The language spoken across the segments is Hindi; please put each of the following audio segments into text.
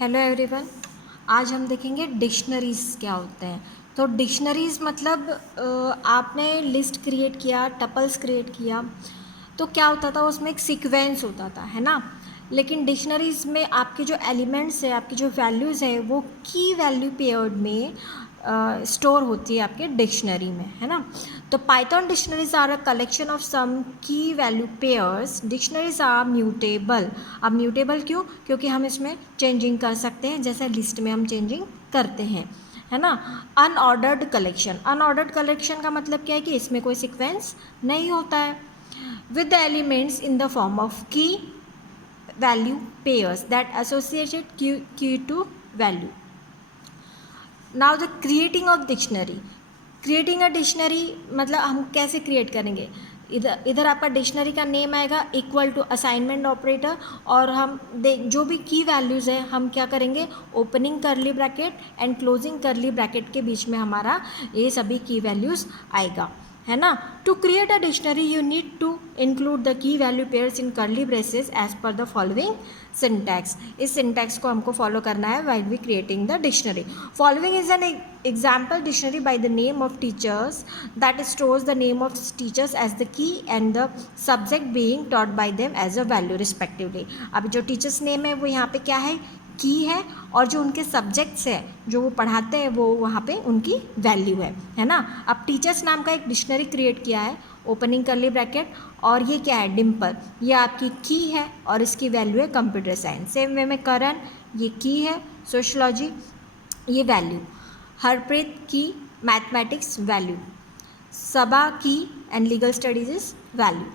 Hello everyone. आज हम देखेंगे डिक्शनरीज़ क्या होते हैं। तो डिक्शनरीज़ मतलब आपने लिस्ट क्रिएट किया, टपल्स क्रिएट किया, तो क्या होता था उसमें एक सीक्वेंस होता था, है ना। लेकिन डिक्शनरीज़ में आपके जो एलिमेंट्स है, आपकी जो वैल्यूज़ है, वो की वैल्यू पेयर्ड में स्टोर होती है आपके डिक्शनरी में, है ना। तो Python dictionaries are a collection of some key value pairs. Dictionaries are mutable. अब म्यूटेबल क्यों? क्योंकि हम इसमें चेंजिंग कर सकते हैं, जैसे लिस्ट में हम चेंजिंग करते हैं, है ना। Unordered collection. अनऑर्डर्ड कलेक्शन का मतलब क्या है कि इसमें कोई सीक्वेंस नहीं होता है। With the elements in the form of key value pairs that associated key to value. Now the creating of dictionary. Creating a dictionary मतलब हम कैसे क्रिएट करेंगे? इधर आपका डिक्शनरी का नेम आएगा इक्वल टू असाइनमेंट ऑपरेटर, और हम जो भी की वैल्यूज़ है हम क्या करेंगे, ओपनिंग करली ब्रैकेट एंड क्लोजिंग करली ब्रैकेट के बीच में हमारा ये सभी की वैल्यूज़ आएगा, है ना। To create a dictionary you need to include the key value pairs in curly braces as per the following syntax. इस सिंटैक्स को हमको फॉलो करना है while we creating the dictionary. Following is an example dictionary by the name of teachers that stores the name of teachers as the key and the subject being taught by them as a value respectively। अब जो टीचर्स नेम है वो यहाँ पे क्या है, की है, और जो उनके सब्जेक्ट्स है जो वो पढ़ाते हैं वो वहाँ पे उनकी वैल्यू है ना। अब टीचर्स नाम का एक डिक्शनरी क्रिएट किया है, ओपनिंग करली ब्रैकेट, और ये क्या है, डिम्पल, ये आपकी की है और इसकी वैल्यू है कंप्यूटर साइंस। सेम वे में करण, ये की है, सोशलॉजी ये वैल्यू, हरप्रीत की मैथमेटिक्स वैल्यू, सबा की and legal studies is value.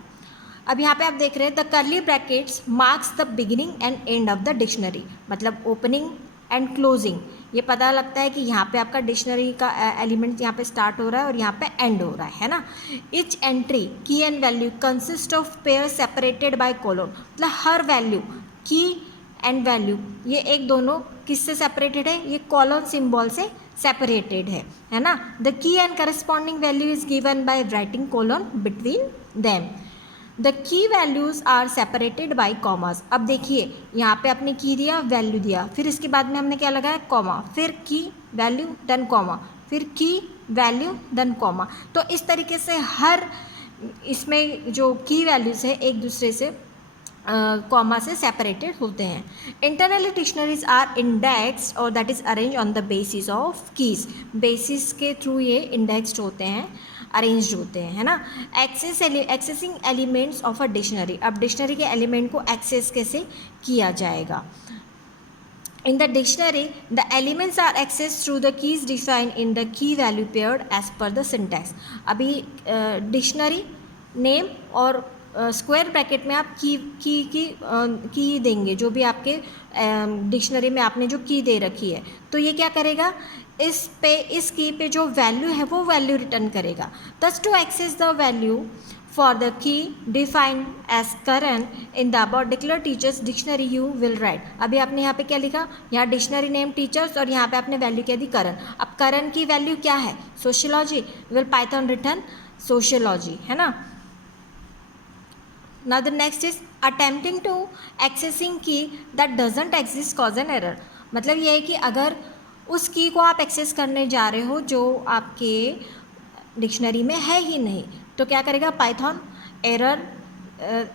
अब यहाँ पे आप देख रहे हैं द करली brackets marks the beginning and end of the dictionary, मतलब ओपनिंग एंड क्लोजिंग। ये पता लगता है कि यहाँ पे आपका डिक्शनरी का एलिमेंट यहाँ पे स्टार्ट हो रहा है और यहाँ पे एंड हो रहा है ना। Each entry key and value consist of pair separated by colon, मतलब हर वैल्यू की एंड वैल्यू ये एक दोनों किससे सेपरेटेड है, ये कॉलन सिंबल से सेपरेटेड है ना। The key and corresponding value is given by writing colon between them. The key values are separated by commas. अब देखिए यहाँ पे आपने की दिया, वैल्यू दिया, फिर इसके बाद में हमने क्या लगाया, कॉमा, फिर की वैल्यू देन कॉमा, फिर की वैल्यू देन कॉमा। तो इस तरीके से हर इसमें जो की वैल्यूज़ है एक दूसरे से कॉमा से सेपरेटेड होते हैं। इंटरनली डिक्शनरीज आर इंडेक्स्ड और that is arrange on the basis of keys. Basis के थ्रू ये इंडेक्स्ड होते हैं, अरेंज्ड होते हैं, है ना। Accessing elements of a dictionary. अब डिक्शनरी के एलिमेंट को एक्सेस कैसे किया जाएगा? In the dictionary, the elements are accessed through the keys defined in the key value paired as per the syntax। अभी डिक्शनरी नेम और स्क्वायर ब्रैकेट में आप की देंगे, जो भी आपके डिक्शनरी में आपने जो की दे रखी है, तो ये क्या करेगा, इस की पे जो वैल्यू है वो वैल्यू रिटर्न करेगा। Thus to access the value for the key defined as current in the above declared teachers dictionary you will write। अभी आपने यहाँ पे क्या लिखा, यहाँ डिक्शनरी नेम टीचर्स और यहाँ पे आपने वैल्यू क्या दी, करण। अब करण की वैल्यू क्या है, sociology, will Python return sociology, है ना। Now the next is attempting to accessing key that doesn't exist cause an error। मतलब ये है कि अगर उस की को आप एक्सेस करने जा रहे हो जो आपके डिक्शनरी में है ही नहीं, तो क्या करेगा, पाइथन एरर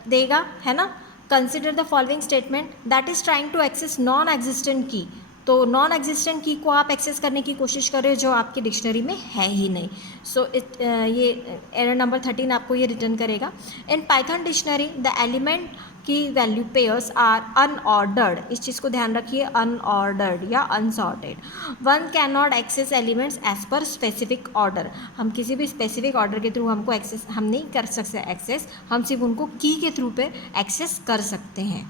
देगा, है ना। Consider the following statement that is trying to access non existent key. तो नॉन एग्जिस्टेंट की को आप एक्सेस करने की कोशिश कर रहे हो जो आपकी डिक्शनरी में है ही नहीं। सो ये एरर नंबर 13 आपको ये रिटर्न करेगा। In Python dictionary the element key value pairs are unordered. इस चीज़ को ध्यान रखिए, अनऑर्डर्ड या unsorted. One can not access elements as per specific order. हम किसी भी स्पेसिफिक ऑर्डर के थ्रू हमको एक्सेस हम नहीं कर सकते एक्सेस, हम सिर्फ उनको की के थ्रू पे एक्सेस कर सकते हैं।